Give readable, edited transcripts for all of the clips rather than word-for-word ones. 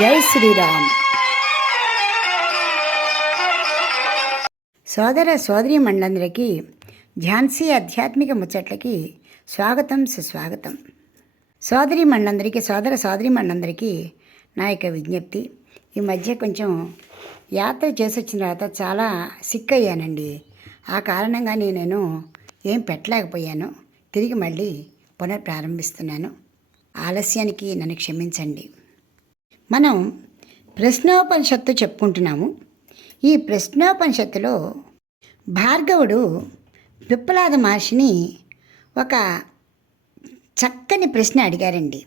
జై శ్రీరామ్. సోదర సోదరీ మండలందరికీ ఝాన్సీ ఆధ్యాత్మిక ముచ్చట్లకి స్వాగతం, సుస్వాగతం. సోదరీ మండలందరికీ, సోదర సోదరీ మండలందరికీ నా యొక్క విజ్ఞప్తి. ఈ మధ్య కొంచెం యాత్ర చేసి వచ్చిన తర్వాత చాలా సిక్ అయ్యానండి. ఆ కారణంగా నేను ఏం పెట్టలేకపోయాను. తిరిగి మళ్ళీ పునఃప్రారంభిస్తున్నాను. ఆలస్యానికి నన్ను క్షమించండి. మనం ప్రశ్నోపనిషత్తు చెప్పుకుంటున్నాము. ఈ ప్రశ్నోపనిషత్తులో భార్గవుడు పిప్పలాద మహర్షిని ఒక చక్కని ప్రశ్న అడిగారండి.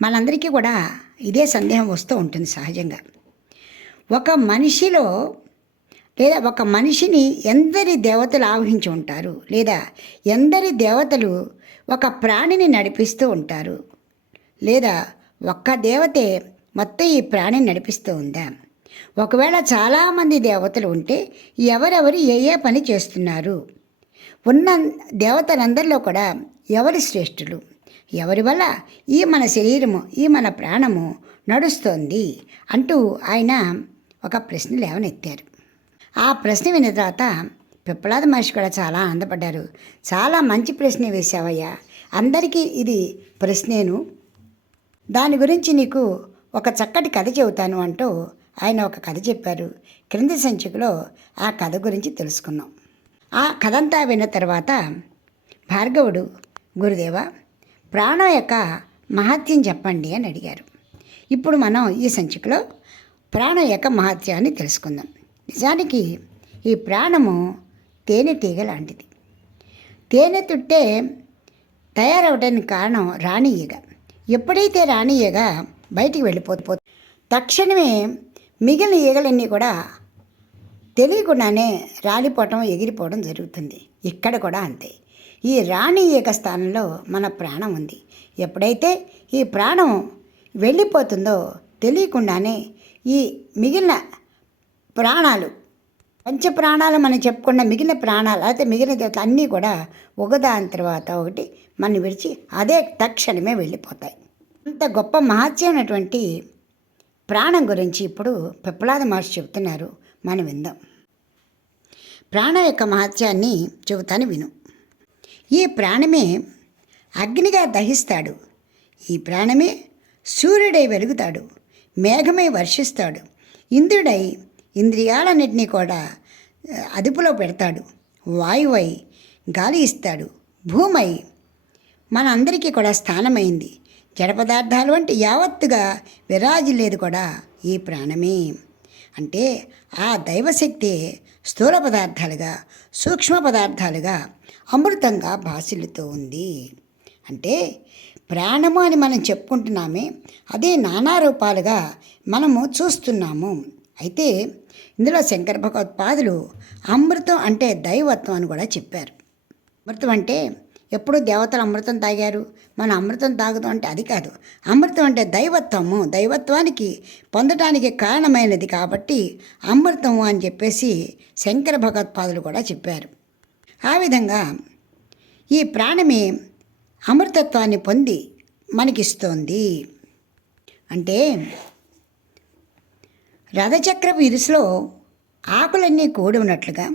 మనందరికీ కూడా ఇదే సందేహం వస్తూ ఉంటుంది సహజంగా. ఒక మనిషిలో లేదా ఒక మనిషిని ఎందరి దేవతలు ఆవహించి ఉంటారు, లేదా ఎందరి దేవతలు ఒక ప్రాణిని నడిపిస్తూ ఉంటారు, లేదా ఒక్క దేవతే మొత్తం ఈ ప్రాణిని నడిపిస్తూ ఉందా? ఒకవేళ చాలామంది దేవతలు ఉంటే ఎవరెవరు ఏ పని చేస్తున్నారు? ఉన్న దేవతలందరిలో కూడా ఎవరి శ్రేష్ఠులు? ఎవరి వల్ల ఈ మన శరీరము, ఈ మన ప్రాణము నడుస్తోంది అంటూ ఆయన ఒక ప్రశ్న లేవనెత్తారు. ఆ ప్రశ్న విన్న తర్వాత పిప్పలాద మహర్షి కూడా చాలా ఆనందపడ్డారు. చాలా మంచి ప్రశ్న వేశావయ్యా, అందరికీ ఇది ప్రశ్నేను, దాని గురించి నీకు ఒక చక్కటి కథ చెబుతాను అంటూ ఆయన ఒక కథ చెప్పారు. క్రింది సంచికలో ఆ కథ గురించి తెలుసుకున్నాం. ఆ కథంతా విన్న తర్వాత భార్గవుడు, గురుదేవ, ప్రాణం యొక్క మహత్యం చెప్పండి అని అడిగారు. ఇప్పుడు మనం ఈ సంచికలో ప్రాణం యొక్క మహత్యాన్ని తెలుసుకుందాం. నిజానికి ఈ ప్రాణము తేనెటీగ లాంటిది. తేనె తుట్టే తయారవడానికి కారణం రాణి ఈగ. ఎప్పుడైతే రాణి ఈగ బయటికి వెళ్ళిపోతే తక్షణమే మిగిలిన ఈగలన్నీ కూడా తెలియకుండానే రాలిపోవటం, ఎగిరిపోవడం జరుగుతుంది. ఇక్కడ కూడా అంతే. ఈ రాణి ఈగ స్థానంలో మన ప్రాణం ఉంది. ఎప్పుడైతే ఈ ప్రాణం వెళ్ళిపోతుందో తెలియకుండానే ఈ మిగిలిన ప్రాణాలు, పంచప్రాణాలు మనం చెప్పుకున్న మిగిలిన ప్రాణాలు, అయితే మిగిలిన దేవతలు అన్నీ కూడా ఒకదాని తర్వాత ఒకటి మనం విడిచి అదే తక్షణమే వెళ్ళిపోతాయి. అంత గొప్ప మహత్యమైనటువంటి ప్రాణం గురించి ఇప్పుడు పిప్పలాద మహర్షి చెబుతున్నారు, మనం విందాం. ప్రాణం యొక్క మహత్యాన్ని చెబుతాను, విను. ఈ ప్రాణమే అగ్నిగా దహిస్తాడు. ఈ ప్రాణమే సూర్యుడై వెలుగుతాడు. మేఘమై వర్షిస్తాడు. ఇంద్రుడై ఇంద్రియాలన్నింటినీ కూడా అదుపులో పెడతాడు. వాయువై గాలి ఇస్తాడు. భూమై మనందరికీ కూడా స్థానమైంది. జడ పదార్థాలు వంటి యావత్తుగా విరాజిల్లేది కూడా ఈ ప్రాణమే. అంటే ఆ దైవశక్తి స్థూల పదార్థాలుగా, సూక్ష్మ పదార్థాలుగా, అమృతంగా భాసిల్లుతూ ఉంది. అంటే ప్రాణము అని మనం చెప్పుకుంటున్నామే, అదే నానా రూపాలుగా మనము చూస్తున్నాము. అయితే ఇందులో శంకర భగవత్పాదులు అమృతం అంటే దైవత్వం అని కూడా చెప్పారు. అమృతం అంటే ఎప్పుడు దేవతలు అమృతం తాగారు, మనం అమృతం తాగుతాం అంటే అది కాదు. అమృతం అంటే దైవత్వము, దైవత్వానికి పొందటానికి కారణమైనది కాబట్టి అమృతము అని చెప్పేసి శంకర భగవత్పాదులు కూడా చెప్పారు. ఆ విధంగా ఈ ప్రాణమే అమృతత్వాన్ని పొంది మనకిస్తోంది. అంటే రథచక్రపు ఇరుసులో ఆకులన్నీ కూడి ఉన్నట్లుగా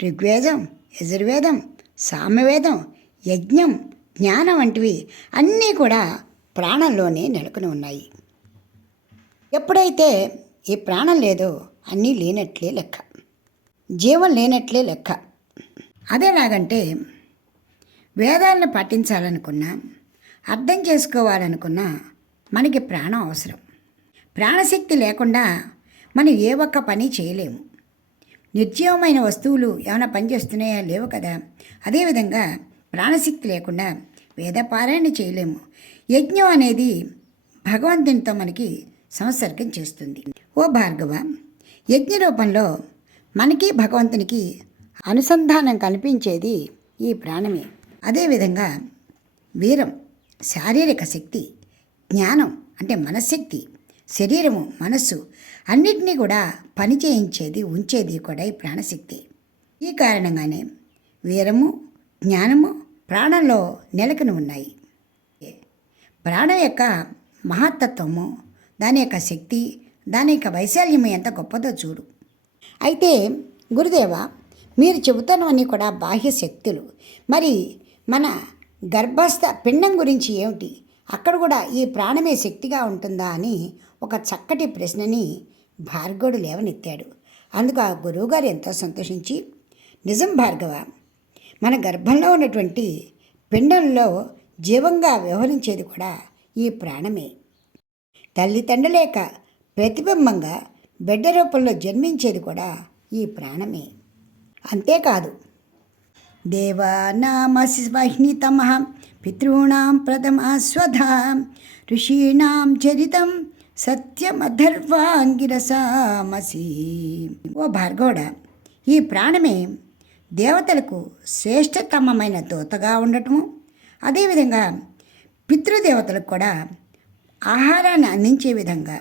ఋగ్వేదం, యజుర్వేదం, సామవేదం, యజ్ఞం, జ్ఞానం వంటివి అన్నీ కూడా ప్రాణంలోనే నెలకొని ఉన్నాయి. ఎప్పుడైతే ఈ ప్రాణం లేదో అన్నీ లేనట్లే లెక్క, జీవం లేనట్లే లెక్క. అదేలాగంటే వేదాలను పాటించాలనుకున్నా, అర్థం చేసుకోవాలనుకున్నా మనకి ప్రాణం అవసరం. ప్రాణశక్తి లేకుండా మనం ఏ ఒక్క పని చేయలేము. నిర్జీవమైన వస్తువులు ఏమైనా పనిచేస్తున్నాయా? లేవు కదా. అదేవిధంగా ప్రాణశక్తి లేకుండా వేదపారాయణ చేయలేము. యజ్ఞం అనేది భగవంతునితో మనకి సంసర్గం చేస్తుంది. ఓ భార్గవ, యజ్ఞ రూపంలో మనకి భగవంతునికి అనుసంధానం కల్పించేది ఈ ప్రాణమే. అదేవిధంగా వీరం, శారీరక శక్తి, జ్ఞానం అంటే మనశ్శక్తి, శరీరము, మనస్సు అన్నిటినీ కూడా పని చేయించేది, ఉంచేది కూడా ఈ ప్రాణశక్తి. ఈ కారణంగానే వీరము, జ్ఞానము ప్రాణంలో నెలకొని ఉన్నాయి. ప్రాణం యొక్క మహత్తత్వము దాని యొక్క శక్తి, దాని యొక్క వైశాల్యం ఎంత గొప్పదో చూడు. అయితే గురుదేవ, మీరు చెబుతున్నవన్నీ కూడా బాహ్య శక్తులు. మరి మన గర్భస్థ పిండం గురించి ఏమిటి? అక్కడ కూడా ఈ ప్రాణమే శక్తిగా ఉంటుందా అని ఒక చక్కటి ప్రశ్నని భార్గవుడు లేవనెత్తాడు. అందుకు ఆ గురువుగారు ఎంతో సంతోషించి, నిజం భార్గవ, మన గర్భంలో ఉన్నటువంటి పిండంలో జీవంగా వ్యవహరించేది కూడా ఈ ప్రాణమే. తల్లిదండ్రుల యొక్క ప్రతిబింబంగా బిడ్డ రూపంలో జన్మించేది కూడా ఈ ప్రాణమే. అంతేకాదు, దేవానామసివహ్నితమ పితॄణాం ప్రథమా స్వధా ఋషీణాం చరితం సత్యమధర్వాంగిరసామసి. ఓ భార్గవుడ, ఈ ప్రాణమే దేవతలకు శ్రేష్టతమమైన దూతగా ఉండటము, అదేవిధంగా పితృదేవతలకు కూడా ఆహారాన్ని అందించే విధంగా,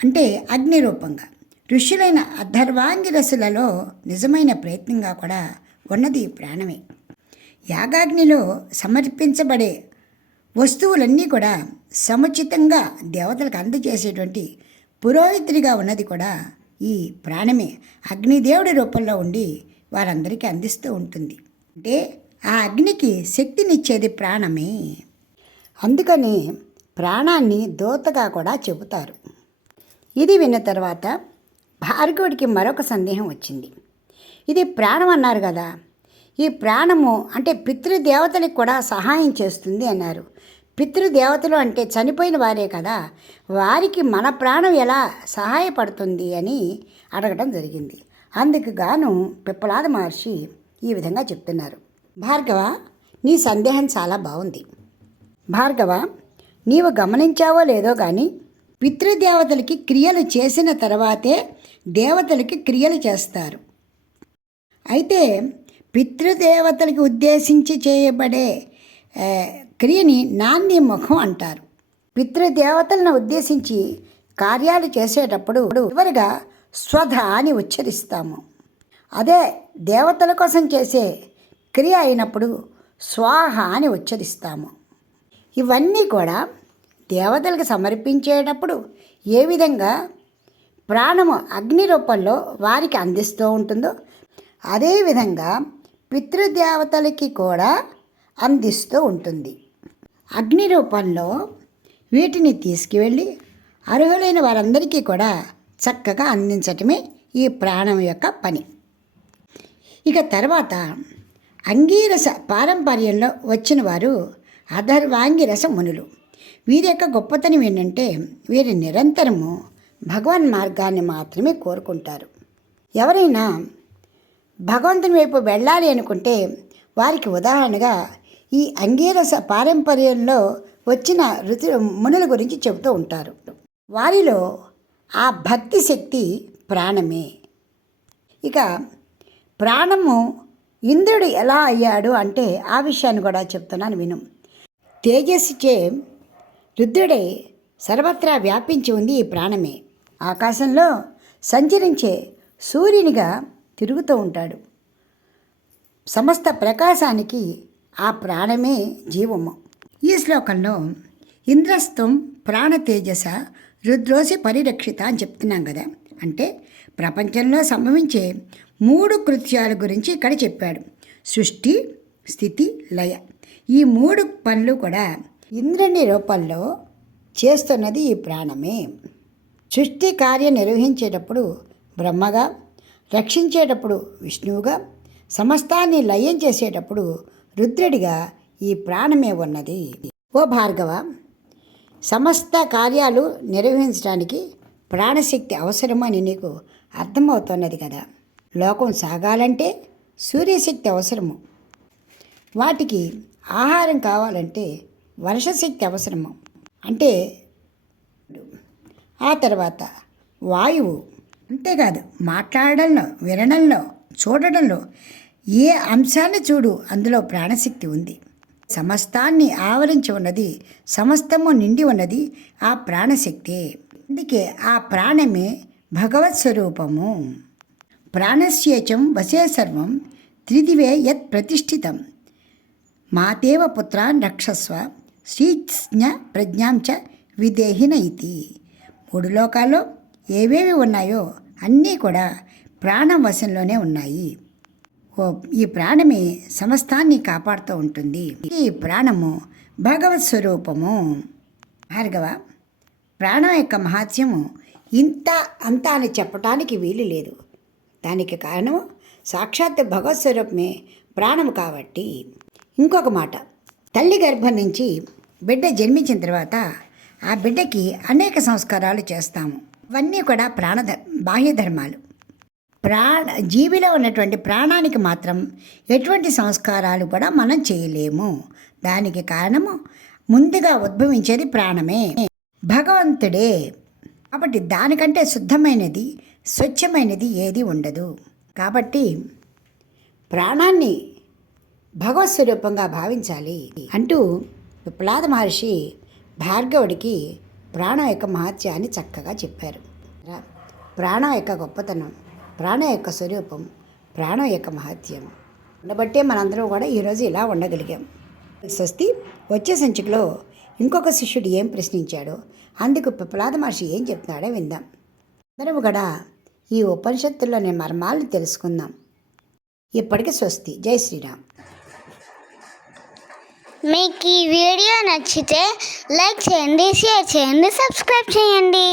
అంటే అగ్ని రూపంగా, ఋషులైన అధర్వాంగిరసులలో నిజమైన ప్రయత్నంగా కూడా ఉన్నది ఈ ప్రాణమే. యాగాగ్నిలో సమర్పించబడే వస్తువులన్నీ కూడా సముచితంగా దేవతలకు అందజేసేటువంటి పురోహితుడిగా ఉన్నది కూడా ఈ ప్రాణమే. అగ్నిదేవుడి రూపంలో ఉండి వారందరికీ అందిస్తూ ఉంటుంది. అంటే ఆ అగ్నికి శక్తినిచ్చేది ప్రాణమే. అందుకని ప్రాణాన్ని దూతగా కూడా చెబుతారు. ఇది విన్న తర్వాత భార్గవుడికి మరొక సందేహం వచ్చింది. ఇది ప్రాణం అన్నారు కదా, ఈ ప్రాణము అంటే పితృదేవతలకు కూడా సహాయం చేస్తుంది అన్నారు. పితృదేవతలు అంటే చనిపోయిన వారే కదా, వారికి మన ప్రాణం ఎలా సహాయపడుతుంది అని అడగడం జరిగింది. అందుకు గాను పిప్పలాద మహర్షి ఈ విధంగా చెప్తున్నారు. భార్గవ, నీ సందేహం చాలా బాగుంది. భార్గవ, నీవు గమనించావో లేదో కానీ పితృదేవతలకి క్రియలు చేసిన తర్వాతే దేవతలకి క్రియలు చేస్తారు. అయితే పితృదేవతలకి ఉద్దేశించి చేయబడే క్రియని నాంది ముఖం అంటారు. పితృదేవతలను ఉద్దేశించి కార్యాలు చేసేటప్పుడు చివరిగా స్వధ అని ఉచ్చరిస్తాము. అదే దేవతల కోసం చేసే క్రియ అయినప్పుడు స్వాహ అని ఉచ్చరిస్తాము. ఇవన్నీ కూడా దేవతలకు సమర్పించేటప్పుడు ఏ విధంగా ప్రాణము అగ్ని రూపంలో వారికి అందిస్తూ ఉంటుందో అదేవిధంగా పితృదేవతలకి కూడా అందిస్తూ ఉంటుంది. అగ్ని రూపంలో వీటిని తీసుకువెళ్ళి అర్హులైన వారందరికీ కూడా చక్కగా అందించటమే ఈ ప్రాణం యొక్క పని. ఇక తర్వాత అంగీరస పారంపర్యంలో వచ్చిన వారు అధర్వాంగిరస మునులు. వీరి యొక్క గొప్పతనం ఏంటంటే వీరు నిరంతరము భగవన్ మార్గాన్ని మాత్రమే కోరుకుంటారు. ఎవరైనా భగవంతుని వైపు వెళ్ళాలి అనుకుంటే వారికి ఉదాహరణగా ఈ అంగీరస పారంపర్యంలో వచ్చిన మునుల గురించి చెబుతూ ఉంటారు. వారిలో ఆ భక్తి శక్తి ప్రాణమే. ఇక ప్రాణము ఇంద్రుడు ఎలా అయ్యాడు అంటే ఆ విషయాన్ని కూడా చెప్తున్నాను విను. తేజస్సుచే రుద్రుడై సర్వత్రా వ్యాపించి ఉంది ఈ ప్రాణమే. ఆకాశంలో సంచరించే సూర్యునిగా తిరుగుతూ ఉంటాడు. సమస్త ప్రకాశానికి ఆ ప్రాణమే జీవము. ఈ శ్లోకంలో ఇంద్రస్తం ప్రాణ తేజస రుద్రోసి పరిరక్షిత అని చెప్తున్నాం కదా. అంటే ప్రపంచంలో సంభవించే 3 కృత్యాల గురించి ఇక్కడ చెప్పాడు. సృష్టి, స్థితి, లయ. ఈ 3 పనులు కూడా ఇంద్రుని రూపంలో చేస్తున్నది ఈ ప్రాణమే. సృష్టి కార్యం నిర్వహించేటప్పుడు బ్రహ్మగా, రక్షించేటప్పుడు విష్ణువుగా, సమస్తాన్ని లయం చేసేటప్పుడు రుద్రుడిగా ఈ ప్రాణమే ఉన్నది. ఓ భార్గవ, సమస్త కార్యాలు నిర్వహించడానికి ప్రాణశక్తి అవసరమని నీకు అర్థమవుతున్నది కదా. లోకం సాగాలంటే సూర్యశక్తి అవసరము, వాటికి ఆహారం కావాలంటే వర్షశక్తి అవసరము, అంటే ఆ తర్వాత వాయువు. అంతేకాదు మాట్లాడడంలో, వినడంలో, చూడడంలో ఏ అంశాన్ని చూడు అందులో ప్రాణశక్తి ఉంది. సమస్తాన్ని ఆవరించి ఉన్నది, సమస్తము నిండి ఉన్నది ఆ ప్రాణశక్తే. అందుకే ఆ ప్రాణమే భగవత్ స్వరూపము. ప్రాణస్యేచం వశే సర్వం త్రిదివే యత్ ప్రతిష్ఠితం మాతేవ పుత్రాన్ రక్షస్వ శ్రీజ్ఞ ప్రజ్ఞాం చ విదేహిన ఇతి. 3 లోకాల్లో ఏవేవి ఉన్నాయో అన్నీ కూడా ప్రాణం వశంలోనే ఉన్నాయి. ఈ ప్రాణమే సమస్తాన్ని కాపాడుతూ ఉంటుంది. ఈ ప్రాణము భగవత్ స్వరూపము. 4వ, ప్రాణం యొక్క మహాత్మ్యము ఇంత అంత అని చెప్పటానికి వీలు లేదు. దానికి కారణం సాక్షాత్ భగవత్ స్వరూపమే ప్రాణము కాబట్టి. ఇంకొక మాట, తల్లి గర్భం నుంచి బిడ్డ జన్మించిన తర్వాత ఆ బిడ్డకి అనేక సంస్కారాలు చేస్తాము. ఇవన్నీ కూడా బాహ్య ధర్మాలు. జీవిలో ఉన్నటువంటి ప్రాణానికి మాత్రం ఎటువంటి సంస్కారాలు కూడా మనం చేయలేము. దానికి కారణము ముందుగా ఉద్భవించేది ప్రాణమే, భగవంతుడే. కాబట్టి దానికంటే శుద్ధమైనది, స్వచ్ఛమైనది ఏది ఉండదు. కాబట్టి ప్రాణాన్ని భగవత్ స్వరూపంగా భావించాలి అంటూ పిప్లాద మహర్షి భార్గవుడికి ప్రాణం యొక్క మహత్యాన్ని చక్కగా చెప్పారు. ప్రాణం యొక్క గొప్పతనం, ప్రాణం యొక్క స్వరూపం, ప్రాణం యొక్క మహత్యం ఉండబట్టే మనందరం కూడా ఈరోజు ఇలా ఉండగలిగాం. స్వస్తి. వచ్చే సంచికలో ఇంకొక శిష్యుడు ఏం ప్రశ్నించాడో, అందుకు పిప్లాద మహర్షి ఏం చెప్తున్నాడో విందాం. అందరం కూడా ఈ ఉపనిషత్తుల్లోని మర్మాలను తెలుసుకుందాం. ఇప్పటికి స్వస్తి. జై శ్రీరామ్. మీకు ఈ వీడియో నచ్చితే లైక్ చేయండి, షేర్ చేయండి, సబ్స్క్రైబ్ చేయండి.